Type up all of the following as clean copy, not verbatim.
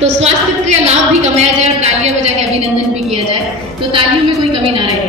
तो स्वास्थ्य का लाभ भी कमाया जाए और तालियां बजा के अभिनंदन भी किया जाए, तो तालियों में कोई कमी ना रहे।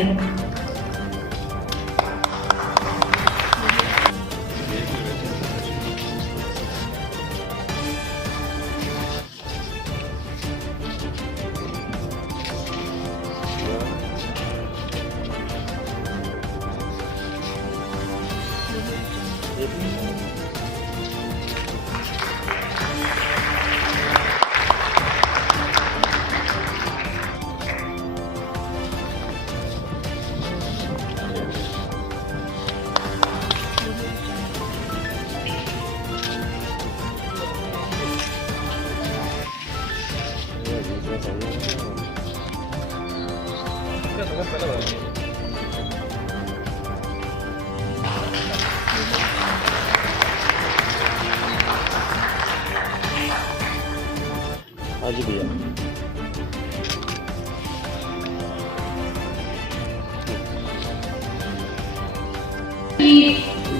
हाँ जी भैया।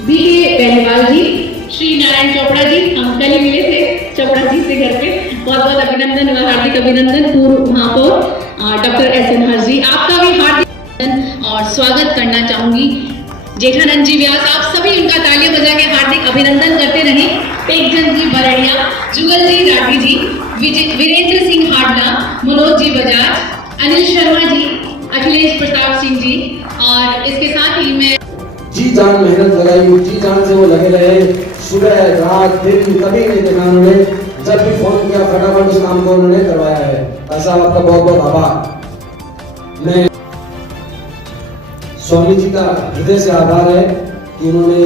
बी.के. बेनीवाल जी, श्री नारायण चोपड़ा जी, हम कल ही मिले थे चोपड़ा जी से घर पे। बहुत बहुत अभिनंदन व हार्दिक अभिनंदन पूर्व महापौर डॉक्टर एस.एन. हर्ष जी, आपका भी हार्दिक अभिनंदन और स्वागत करना चाहूंगी। जेठानंद जी व्यास, आप सभी इनका तालियां बजा के हार्दिक अभिनंदन करते रहें। टेकचंद जी बरड़िया, जुगल जी राठी जी, वीरेंद्र सिंह हाडला, मनोज जी बजाज, अनिल शर्मा जी, अखिलेश प्रताप सिंह जी, और इसके साथ ही मैं जी जान मेहनत लगाई, जी जान से वो लगे रहे, सुबह रात दिन कभी नहीं देखा उन्होंने। जब भी फोन किया फटाफट उस काम को उन्होंने करवाया है। भाई साहब आपका बहुत बहुत आभार। मैं स्वामी जी का हृदय से आभार है कि उन्होंने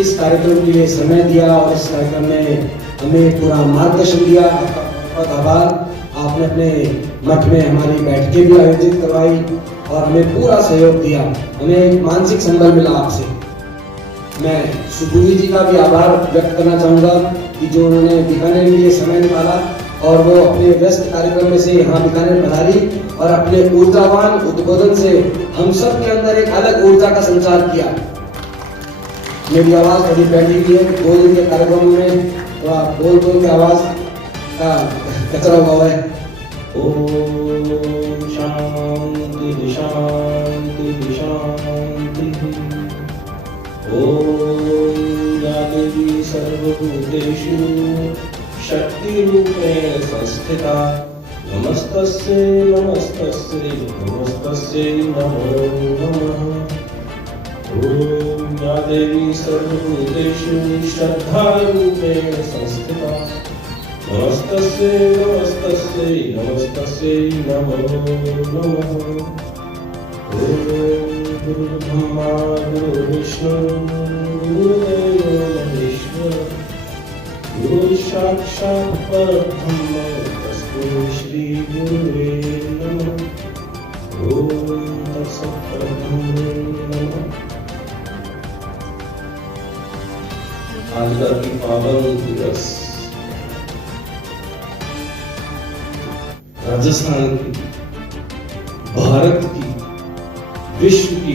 इस कार्यक्रम के लिए समय दिया और इस कार्यक्रम में हमें पूरा मार्गदर्शन दिया। बहुत आभार। आपने अपने मठ में हमारी बैठकें भी आयोजित करवाई और हमें पूरा सहयोग दिया। हमें एक मानसिक संबल मिला आपसे। मैं सुबुरी जी का भी आभार व्यक्त करना चाहूँगा कि जो उन्होंने बीकानेर के लिए समय निकाला और वो अपने व्यस्त कार्यक्रम में से यहाँ बीकानेर पधारी और अपने ऊर्जावान उद्बोधन से हम सब के अंदर एक अलग ऊर्जा का संचार किया। मेरी आवाज़ थोड़ी बैठी हुई है, 2 दिन के कार्यक्रम में थोड़ा बोल की आवाज़ का कचरा हुआ है। ओम शांति शांति शांति। ओम या देवी सर्वभूतेषु शक्तिरूपेण संस्थिता नमस्तस्यै नमस्तस्यै नमस्तस्यै नमो नमः। ओम या देवी सर्वभूतेषु श्रद्धारूपेण संस्थिता नमस्तस्यै नमस्तस्यै नमस्तस्यै नमो नमः। ओम गुरुर्ब्रह्मा गुरुर्विष्णु गुरुर्देवो महेश्वर गुरु साक्षात् परब्रह्म तस्मै श्री गुरुवे नमः। ओम तत्सत् परब्रह्मणे नमः। आज का पावन दिवस राजस्थान की, भारत की, विश्व की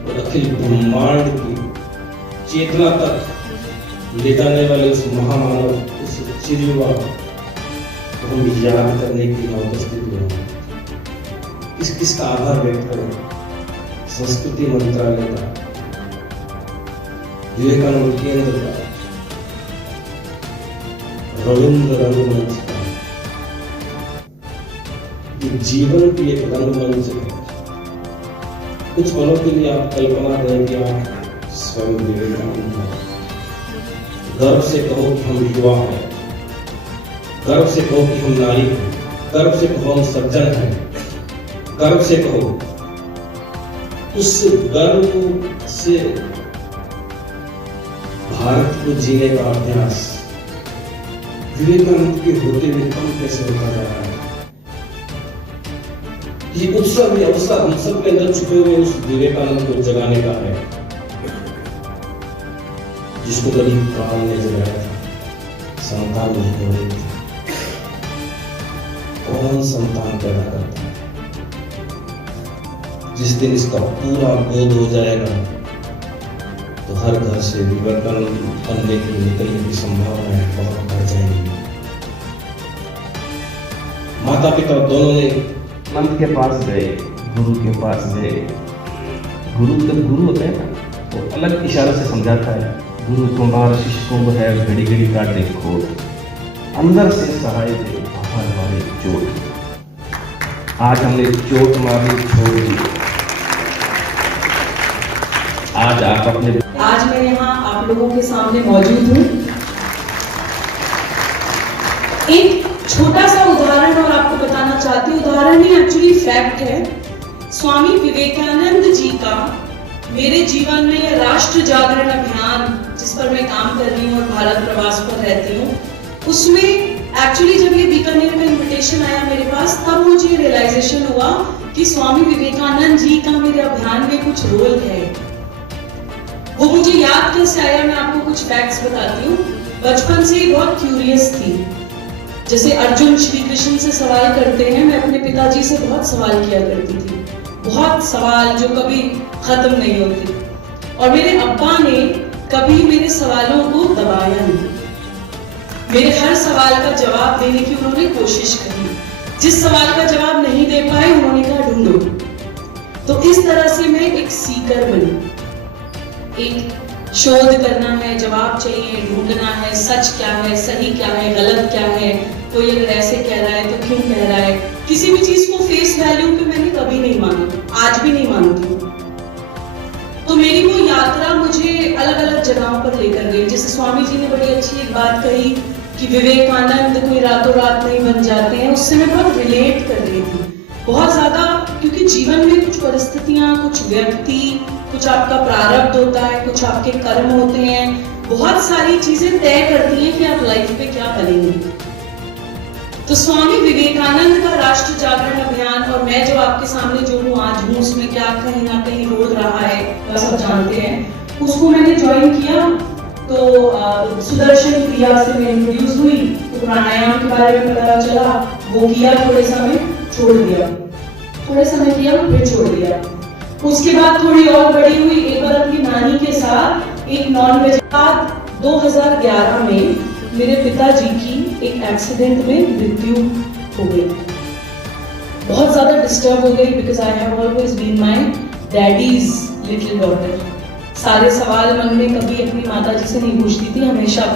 और अखिल ब्रह्मांड की चेतना तक ले जाने वाले उस महामानव, उस चिरयुवा को हम याद करने की उपस्थिति में किसका आभार व्यक्त करें। संस्कृति मंत्रालय का, विवेकानंद केंद्र का, रविंद्र रंगमंच का, जीवन की एक रंगमंच है। कुछ पलों के लिए आप कल्पना करें कि आप स्वयं विवेकानंद हैं। गर्व से कहो कि हम युवा हैं, गर्व से कहो कि हम नारी हैं, गर्व से कहो हम सज्जन हैं, गर्व से कहो। उस गर्व से भारत को जीने का अभ्यास विवेकानंद के होते हुए कम कैसे होता जा रहा है। ये उत्सव, ये अवसर हम सब के अंदर छुपे हुए उस विवेकानंद को जगाने का है जिसको कभी काल ने जगाया था। संतान नहीं हो रही थी। कौन संतान पैदा करता है? जिस दिन इसका पूरा बोध हो जाएगा तो हर घर से विवेकानंद बनने की, निकलने की संभावनाएं बहुत बढ़ जाएंगी। माता पिता दोनों ने मंत्र के पास गए, गुरु के पास गए। गुरु जब गुरु होते हैं ना, तो अलग इशारों से समझाता है। गुरु तुम्हारा शिष्य कुंभ है, घड़ी घड़ी काट देखो, अंदर से सहाय दे बाहर मारे चोट। आज हमने चोट मारी, छोड़ दी। आज आप अपने आज मैं यहाँ आप लोगों के सामने मौजूद हूँ। एक छोटा सा उदाहरण और आपको बताना चाहती हूँ। उदाहरण नहीं, एक्चुअली फैक्ट है। स्वामी विवेकानंद जी का मेरे जीवन में यह राष्ट्र जागरण अभियान जिस पर मैं काम कर रही हूँ और भारत प्रवास पर रहती हूँ, उसमें एक्चुअली जब ये बीकानेर में इनविटेशन आया मेरे पास, तब मुझे रियलाइजेशन हुआ कि स्वामी विवेकानंद जी का मेरे अभियान में कुछ रोल है। वो मुझे याद कैसे आया, मैं आपको कुछ फैक्ट्स बताती हूँ। बचपन से ही बहुत क्यूरियस थी। जैसे अर्जुन श्री कृष्ण से सवाल करते हैं, मैं अपने पिताजी से बहुत सवाल किया करती थी, बहुत सवाल जो कभी खत्म नहीं होते। और मेरे अब्बा ने कभी मेरे सवालों को दबाया नहीं। मेरे हर सवाल का जवाब देने की उन्होंने कोशिश करी। जिस सवाल का जवाब नहीं दे पाए, उन्होंने कहा ढूंढो। तो इस तरह से मैं एक सीकर बनी। एक शोध करना है, जवाब चाहिए, ढूंढना है, सच क्या है, सही क्या है, गलत क्या है, कोई अगर ऐसे कह रहा है तो क्यों कह रहा है। किसी भी चीज को फेस वैल्यू पे मैंने कभी नहीं माना, आज भी नहीं मानती हूँ। तो मेरी वो यात्रा मुझे अलग अलग जगहों पर लेकर गई। जैसे स्वामी जी ने बड़ी अच्छी एक बात कही कि विवेकानंद कोई रातों रात नहीं बन जाते हैं, उससे मैं बहुत रिलेट कर रही थी, बहुत ज्यादा। क्योंकि जीवन में कुछ परिस्थितियां, कुछ व्यक्ति, कुछ आपका प्रारब्ध होता है, कुछ आपके कर्म होते हैं, बहुत सारी चीजें तय करती हैं कि आप लाइफ पे क्या बनेंगे। तो स्वामी विवेकानंद का राष्ट्र जागरण अभियान और मैं जो आपके सामने जो हूँ आज हूँ, उसमें क्या कहीं ना कहीं रोल रहा है, वह सब जानते हैं। उसको मैंने ज्वाइन किया तो सुदर्शन क्रिया से मैं इंट्रोड्यूस हुई, तो प्राणायाम के बारे में पता चला, वो किया, थोड़े समय छोड़ दिया, थोड़े समय किया फिर छोड़ दिया। उसके बाद थोड़ी और बड़ी हुई, एक बार अपनी नानी के साथ एक नॉन वेज। 2011 में मेरे पिताजी की एक एक्सीडेंट में मृत्यु हो गई। बहुत ज्यादा डिस्टर्ब हो गई, because I have always been my daddy's little daughter. सारे सवाल मन में कभी अपनी माताजी से नहीं पूछती थी, हमेशा।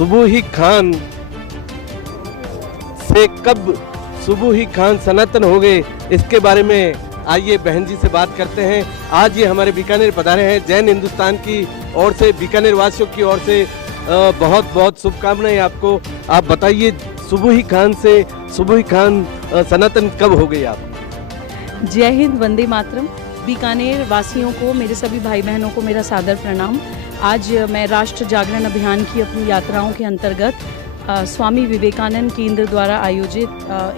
सुबुही खान से कब सुबुही खान सनातन हो गए, इसके बारे में आइए बहन जी से बात करते हैं। आज ये हमारे बीकानेर पधारे हैं। जैन हिंदुस्तान की ओर से, बीकानेर वासियों की ओर से बहुत बहुत शुभकामनाएं आपको। आप बताइए, सुबुही खान से सुबुही खान सनातन कब हो गई आप? जय हिंद, वंदे मातरम। बीकानेर वासियों को, मेरे सभी भाई बहनों को मेरा सादर प्रणाम। आज मैं राष्ट्र जागरण अभियान की अपनी यात्राओं के अंतर्गत स्वामी विवेकानंद केंद्र द्वारा आयोजित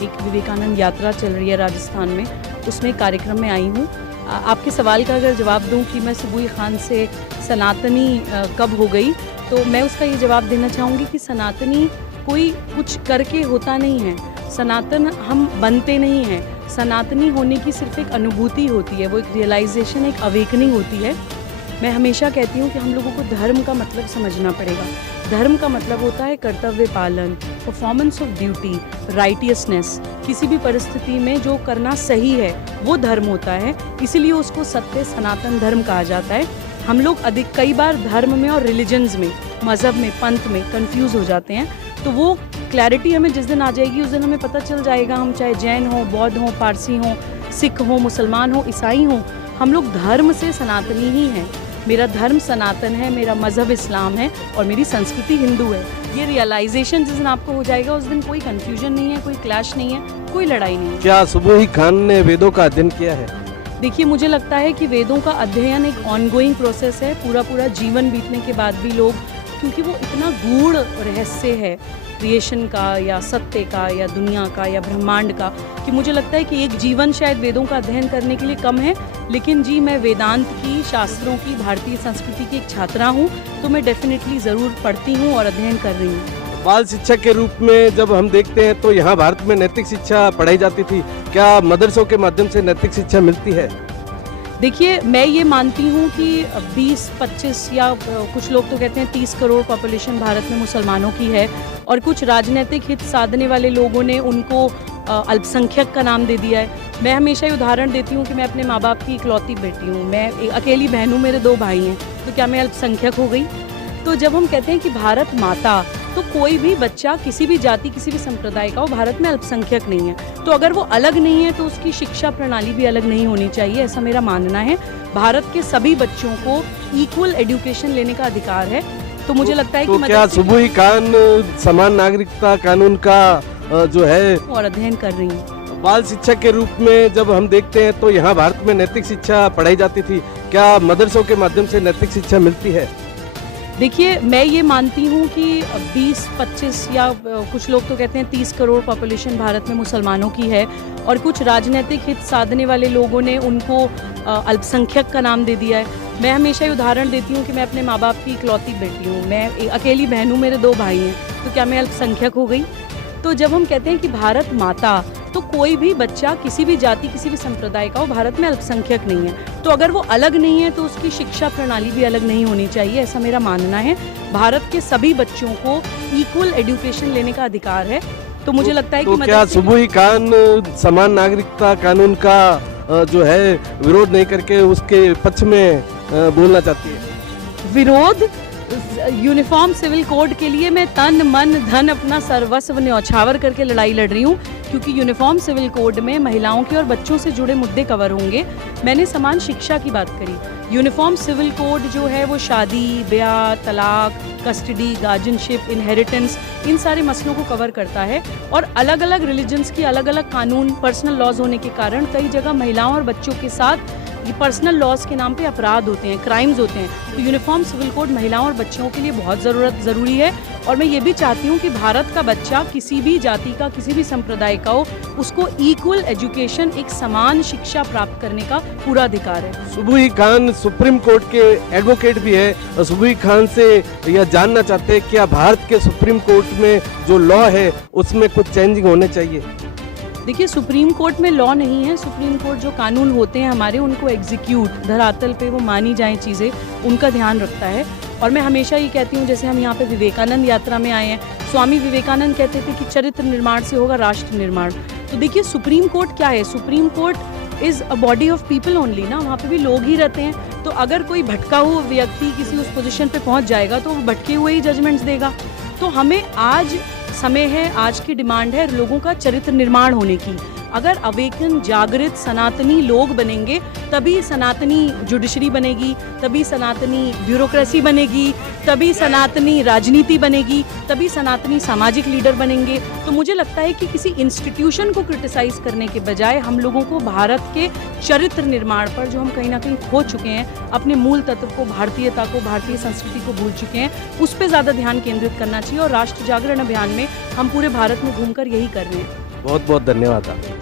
एक विवेकानंद यात्रा चल रही है राजस्थान में, उसमें कार्यक्रम में आई हूँ। आपके सवाल का अगर जवाब दूं कि मैं सुबुही खान से सनातनी कब हो गई, तो मैं उसका ये जवाब देना चाहूँगी कि सनातनी कोई कुछ करके होता नहीं है। सनातन हम बनते नहीं हैं। सनातनी होने की सिर्फ एक अनुभूति होती है, वो एक रियलाइजेशन, एक अवेकनिंग होती है। मैं हमेशा कहती हूँ कि हम लोगों को धर्म का मतलब समझना पड़ेगा। धर्म का मतलब होता है कर्तव्य पालन, परफॉर्मेंस ऑफ ड्यूटी, राइटियसनेस। किसी भी परिस्थिति में जो करना सही है वो धर्म होता है, इसीलिए उसको सत्य सनातन धर्म कहा जाता है। हम लोग कई बार धर्म में और रिलीजन्स में, मज़हब में, पंथ में कंफ्यूज हो जाते हैं। तो वो क्लैरिटी हमें जिस दिन आ जाएगी, उस दिन हमें पता चल जाएगा, हम चाहे जैन हो, बौद्ध हो, पारसी हो, सिख हो, मुसलमान हो, ईसाई हो, हम लोग धर्म से सनातनी ही हैं। मेरा धर्म सनातन है, मेरा मज़हब इस्लाम है और मेरी संस्कृति हिंदू है। ये रियलाइजेशन जिस दिन आपको हो जाएगा, उस दिन कोई कन्फ्यूजन नहीं है, कोई क्लैश नहीं है, कोई लड़ाई नहीं है। क्या सुबुही खान ने वेदों का अध्ययन किया है? देखिए, मुझे लगता है कि वेदों का अध्ययन एक ऑनगोइंग प्रोसेस है। पूरा जीवन बीतने के बाद भी लोग, क्योंकि वो इतना गूढ़ रहस्य है क्रिएशन का या सत्य का या दुनिया का या ब्रह्मांड का, कि मुझे लगता है कि एक जीवन शायद वेदों का अध्ययन करने के लिए कम है। लेकिन जी, मैं वेदांत की, शास्त्रों की, भारतीय संस्कृति की एक छात्रा हूँ, तो मैं डेफिनेटली ज़रूर पढ़ती हूँ और अध्ययन कर रही हूँ। बाल शिक्षा के रूप में जब हम देखते हैं तो यहाँ भारत में नैतिक शिक्षा पढ़ाई जाती थी। क्या मदरसों के माध्यम से नैतिक शिक्षा मिलती है? देखिए, मैं ये मानती हूँ कि 20-25 या कुछ लोग तो कहते हैं 30 करोड़ पॉपुलेशन भारत में मुसलमानों की है, और कुछ राजनीतिक हित साधने वाले लोगों ने उनको अल्पसंख्यक का नाम दे दिया है। मैं हमेशा ये उदाहरण देती हूँ कि मैं अपने माँ बाप की इकलौती बेटी हूँ, मैं एक अकेली बहन हूँ, मेरे 2 भाई हैं, तो क्या मैं अल्पसंख्यक हो गई? तो जब हम कहते हैं कि भारत माता, तो कोई भी बच्चा किसी भी जाति, किसी भी संप्रदाय का हो, भारत में अल्पसंख्यक नहीं है। तो अगर वो अलग नहीं है तो उसकी शिक्षा प्रणाली भी अलग नहीं होनी चाहिए, ऐसा मेरा मानना है। भारत के सभी बच्चों को इक्वल एजुकेशन लेने का अधिकार है। तो मुझे लगता है कि क्या सुबुही खान समान नागरिकता कानून का जो है और अध्ययन कर रही हूँ। बाल शिक्षा के रूप में जब हम देखते हैं तो यहाँ भारत में नैतिक शिक्षा पढ़ाई जाती थी। क्या मदरसों के माध्यम से नैतिक शिक्षा मिलती है? देखिए, मैं ये मानती हूँ कि 20-25 या कुछ लोग तो कहते हैं 30 करोड़ पॉपुलेशन भारत में मुसलमानों की है, और कुछ राजनीतिक हित साधने वाले लोगों ने उनको अल्पसंख्यक का नाम दे दिया है। मैं हमेशा ये उदाहरण देती हूँ कि मैं अपने माँ बाप की इकलौती बेटी हूँ, मैं एक अकेली बहन हूँ, मेरे 2 भाई हैं, तो क्या मैं अल्पसंख्यक हो गई? तो जब हम कहते हैं कि भारत माता, तो कोई भी बच्चा किसी भी जाति, किसी भी संप्रदाय का हो, भारत में अल्पसंख्यक नहीं है। तो अगर वो अलग नहीं है तो उसकी शिक्षा प्रणाली भी अलग नहीं होनी चाहिए, ऐसा मेरा मानना है। भारत के सभी बच्चों को इक्वल एजुकेशन लेने का अधिकार है। तो मुझे लगता है कि क्या सुबुही खान समान नागरिकता कानून का जो है विरोध नहीं करके उसके पक्ष में बोलना चाहती है? विरोध, यूनिफॉर्म सिविल कोड के लिए मैं तन मन धन अपना सर्वस्व न्यौछावर करके लड़ाई लड़ रही हूँ, क्योंकि यूनिफॉर्म सिविल कोड में महिलाओं के और बच्चों से जुड़े मुद्दे कवर होंगे। मैंने समान शिक्षा की बात करी। यूनिफॉर्म सिविल कोड जो है वो शादी, ब्याह, तलाक, कस्टडी, गार्जियनशिप, इनहेरिटेंस, इन सारे मसलों को कवर करता है। और अलग अलग रिलीजन्स की अलग अलग कानून, पर्सनल लॉज होने के कारण कई जगह महिलाओं और बच्चों के साथ ये पर्सनल लॉज के नाम पे अपराध होते हैं, क्राइम्स होते हैं। तो यूनिफॉर्म सिविल कोड महिलाओं और बच्चों के लिए बहुत ज़रूरी है। और मैं ये भी चाहती हूँ कि भारत का बच्चा किसी भी जाति का, किसी भी संप्रदाय का हो, उसको इक्वल एजुकेशन, एक समान शिक्षा प्राप्त करने का पूरा अधिकार है। सुबुही खान सुप्रीम कोर्ट के एडवोकेट भी है, और सुबुही खान से यह जानना चाहते हैं क्या भारत के सुप्रीम कोर्ट में जो लॉ है उसमें कुछ चेंजिंग होने चाहिए? देखिए, सुप्रीम कोर्ट में लॉ नहीं है। सुप्रीम कोर्ट जो कानून होते हैं हमारे, उनको एग्जीक्यूट, धरातल पे वो मानी जाएं चीज़ें, उनका ध्यान रखता है। और मैं हमेशा ये कहती हूँ, जैसे हम यहाँ पे विवेकानंद यात्रा में आए हैं, स्वामी विवेकानंद कहते थे कि चरित्र निर्माण से होगा राष्ट्र निर्माण। तो देखिए, सुप्रीम कोर्ट क्या है? Supreme court is a body of people only ना, वहाँ पे भी लोग ही रहते हैं। तो अगर कोई भटका हुआ व्यक्ति किसी उस पोजीशन पे पहुँच जाएगा तो वो भटके हुए ही जजमेंट्स देगा। तो हमें आज समय है, आज की डिमांड है लोगों का चरित्र निर्माण होने की। अगर अवेकन जागृत सनातनी लोग बनेंगे तभी सनातनी जुडिशरी बनेगी, तभी सनातनी ब्यूरोक्रेसी बनेगी, तभी सनातनी राजनीति बनेगी, तभी सनातनी सामाजिक लीडर बनेंगे। तो मुझे लगता है कि किसी इंस्टीट्यूशन को क्रिटिसाइज करने के बजाय हम लोगों को भारत के चरित्र निर्माण पर, जो हम कहीं ना कहीं खो चुके हैं, अपने मूल तत्व को, भारतीयता को, भारतीय संस्कृति को भूल चुके हैं, उस पर ज़्यादा ध्यान केंद्रित करना चाहिए। और राष्ट्र जागरण अभियान में हम पूरे भारत में घूमकर यही कर रहे हैं। बहुत बहुत धन्यवाद।